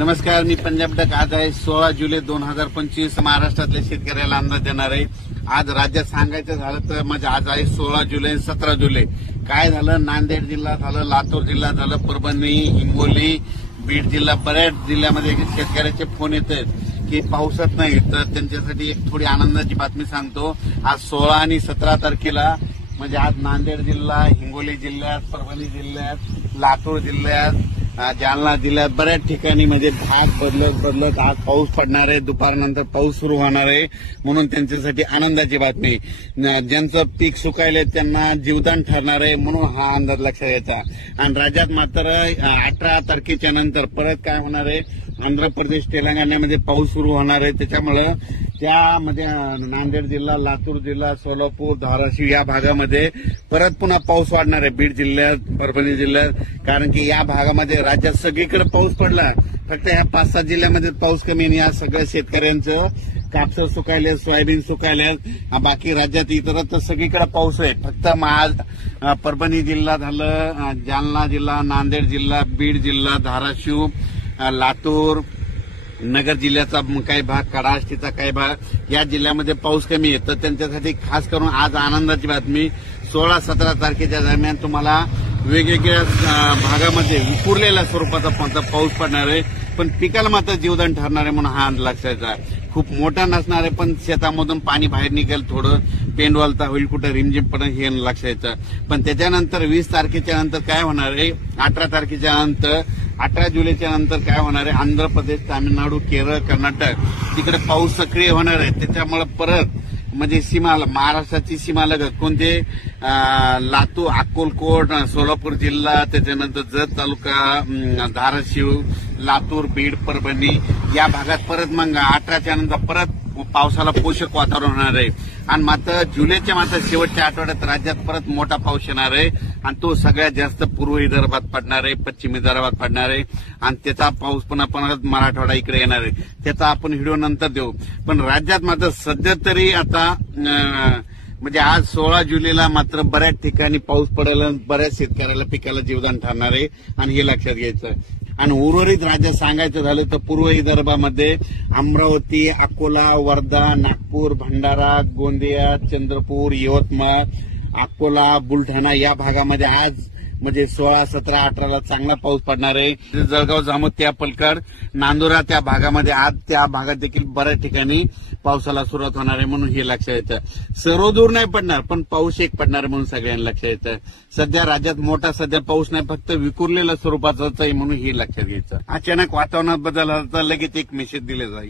नमस्कार, मी पंजाब डक. आज आहे 16 जुलै 2025. महाराष्ट्रातल्या शेतकऱ्याला अंदाज देणार आहे. आज राज्यात सांगायचं झालं तर म्हणजे आज आहे 16 जुलै 17 जुलै. काय झालं, नांदेड जिल्हा झालं, लातूर जिल्हा झालं, परभणी, हिंगोली, बीड जिल्हा, बऱ्याच जिल्ह्यामध्ये शेतकऱ्याचे फोन येत आहेत की पावसात नाही. तर त्यांच्यासाठी एक थोडी आनंदाची बातमी सांगतो. आज 16 आणि 17 तारखेला म्हणजे आज नांदेड जिल्हा, हिंगोली जिल्ह्यात, परभणी जिल्ह्यात, लातूर जिल्ह्यात, जालना जिल्ह्यात बऱ्याच ठिकाणी म्हणजे भाग बदलत आज पाऊस पडणार आहे. दुपारनंतर पाऊस सुरू होणार आहे, म्हणून त्यांच्यासाठी आनंदाची बातमी. ज्यांचं पीक सुकायले त्यांना जीवदान ठरणार आहे, म्हणून हा अंदाज लक्षात घ्यायचा. आणि राज्यात मात्र 18 तारखेच्या नंतर परत काय होणार आहे, आंध्र प्रदेश, तेलंगणामध्ये पाऊस सुरू होणार आहे. त्याच्यामुळे त्यामध्ये नांदेड जिल्हा, लातूर जिल्हा, सोलापूर, धाराशिव या भागामध्ये परत पुन्हा पाऊस वाढणार आहे. बीड जिल्ह्यात, परभणी जिल्ह्यात, कारण की या भागामध्ये राज्यात सगळीकडे पाऊस पडला. फक्त या 5-7 जिल्ह्यामध्ये पाऊस कमी आणि या सगळ्या शेतकऱ्यांचं कापसं सुकायले, सोयाबीन सुकायले. बाकी राज्यात इतरत्र सगळीकडे पाऊस आहे. फक्त परभणी जिल्हा झालं, जालना जिल्हा, नांदेड जिल्हा, बीड जिल्हा, धाराशिव, लातूर, नगर जिल्ह्याचा काही भाग, कडाष्टीचा काही भाग या जिल्ह्यामध्ये पाऊस कमी आहे. तर त्यांच्यासाठी खास करून आज आनंदाची बातमी. 16-17 तारखेच्या दरम्यान तुम्हाला वेगवेगळ्या भागामध्ये विखुरलेल्या स्वरूपाचा पाऊस पडणार आहे, पण पिकाला मात्र जीवदान ठरणार आहे, म्हणून हा लक्षाचा. खूप मोठा नसणार आहे, पण शेतामधून पाणी बाहेर निघेल, थोडं पेंडवालता होईल, कुठं रिमझिम पडेल हे लक्षाचं. पण त्याच्यानंतर 20 तारखेच्या नंतर काय होणार आहे, 18 तारखेच्या नंतर, 18 जुलैच्या नंतर काय होणार आहे, आंध्र प्रदेश, तामिळनाडू, केरळ, कर्नाटक तिकडे पाऊस सक्रिय होणार आहे. त्याच्यामुळे परत म्हणजे सीमाला, महाराष्ट्राची सीमालगत कोणते लातूर, अक्कलकोट, सोलापूर जिल्हा, त्याच्यानंतर जत तालुका, धाराशिव, लातूर, बीड, परभणी या भागात परत मग 18च्या नंतर परत पावसाला पोषक वातावरण होणार आहे. आणि मात्र जुलैच्या मात्र शेवटच्या आठवड्यात राज्यात परत मोठा पाऊस येणार आहे, आणि तो सगळ्यात जास्त पूर्व विदर्भात पडणार आहे, पश्चिम विदर्भात पडणार आहे, आणि त्याचा पाऊस पुन्हा मराठवाडा इकडे येणार आहे. त्याचा आपण व्हिडिओ नंतर देऊ. पण राज्यात मात्र सध्या तरी आता म्हणजे आज 16 जुलैला मात्र बऱ्याच ठिकाणी पाऊस पडेल, बऱ्याच शेतकऱ्याला पिकाला जीवदान ठरणार आहे, आणि हे लक्षात घ्यायचं. आणि उर्वरित राज्यात सांगायचं झालं तर पूर्व विदर्भामध्ये अमरावती, अकोला, वर्धा, नागपूर, भंडारा, गोंदिया, चंद्रपूर, यवतमाळ, अकोला, बुलढाणा या भागामध्ये आज म्हणजे 16, 17, 18ला चांगला पाऊस पडणार आहे. जळगाव, जामोद, पलकड, नांदुरा त्या भागामध्ये आज त्या भागात देखील बऱ्याच ठिकाणी पावसाला सुरुवात होणार आहे, म्हणून हे लक्षात येतं. सर्वदूर नाही पडणार, पण पाऊस एक पडणार म्हणून सगळ्यांना लक्षात येतं. सध्या राज्यात मोठा सध्या पाऊस नाही, फक्त विखुरलेल्या स्वरूपाचाच आहे, म्हणून हे लक्षात घ्यायचं. अचानक वातावरणात बदल झाला तर लगेच एक मेसेज दिले जाईल.